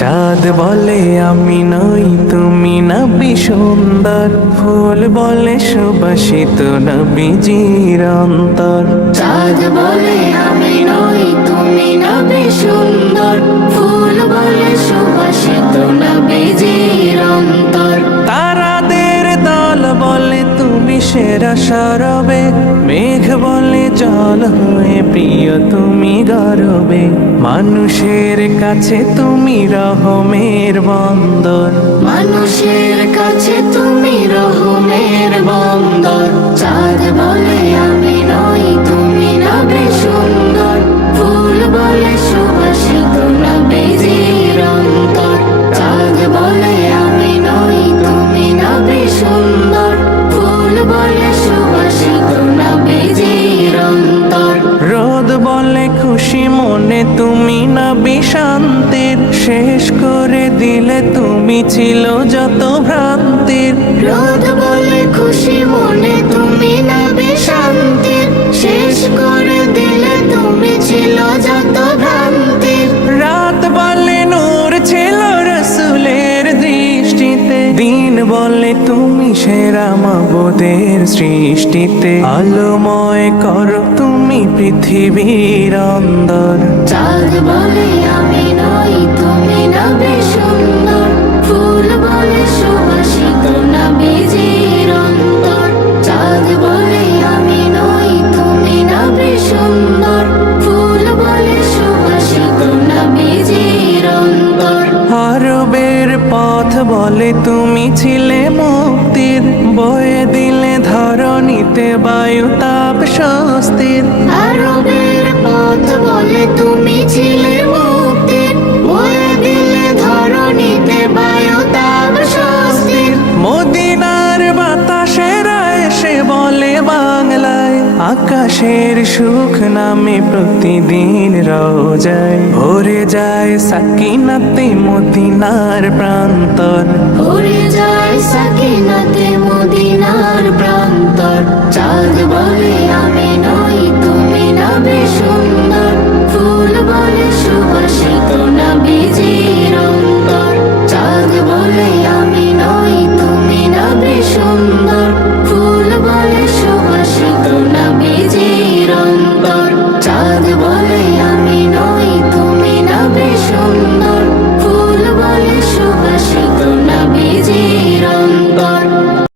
চাঁদ বলে আমি নই তুমি নবী সুন্দর, ফুল বলে সুবাসিত নবীজির অন্তর। চাঁদ বলে আমি নই তুমি নবী সুন্দর, ফুল বলে সুবাসিত নবীজির অন্তর। তারাদের দল বলে তুমি সেরা সরবে, মেঘ বলে জল হয়ে প্রিয় তুমি গরবে। মানুষের কাছে তুমি রহমের বন্দর, মানুষের কাছে তুমি রহমের বন্দর। চাঁদ বলে আমি নই তুমি নবী সুন্দর, ফুল বলে সুবাসিত নবীজির অন্তর। চাঁদ বলে আমি নই তুমি নবী সুন্দর, ফুল বলে সুবাসিত নবীজির অন্তর। রোদ বলে খুশি মনে তুমি নবী শান্তির, শেষ করে দিলে তুমি ছিল যত ভ্রান্তির। রোদ বলে খুশি মনে তুমি নবী শান্তির, শেষ করে দিলে তুমি ছিল যত ভ্রান্তির। রাত বলে নূর ছিল রসুলের দৃষ্টিতে, দিন বলে তুমি সেরা মাবুদের সৃষ্টিতে। আলোময় করো তুমি পৃথিবীর অন্দর। চাঁদ বলে আমি নই তুমি নবী সুন্দর, ফুল বলে সুবাসিত নবীজির অন্তর। চাঁদ বলে আমি নই তুমি নবী সুন্দর, ফুল বলে সুবাসিত নবীজির অন্তর। আরবের পথ বলে তুমি ছিলে মুক্তির, বয়ে দিলে ধরণীতে বায়ু তাপ স্বস্তির। আরবের পথ বলে তুমি ছিলে মুক্তির, বয়ে দিলে ধরণীতে বায়ু তাপ স্বস্তির। মদিনার বাতাসেরা এসে বলে বাংলায়, আকাশের সুখ নামে প্রতিদিন রোজায় ভরে যায় সাকিনাতে মদিনার প্রান্তর। ভরে যায় সাকিনাতে মদিনার প্রান্তর। চাঁদ বলে আমি নই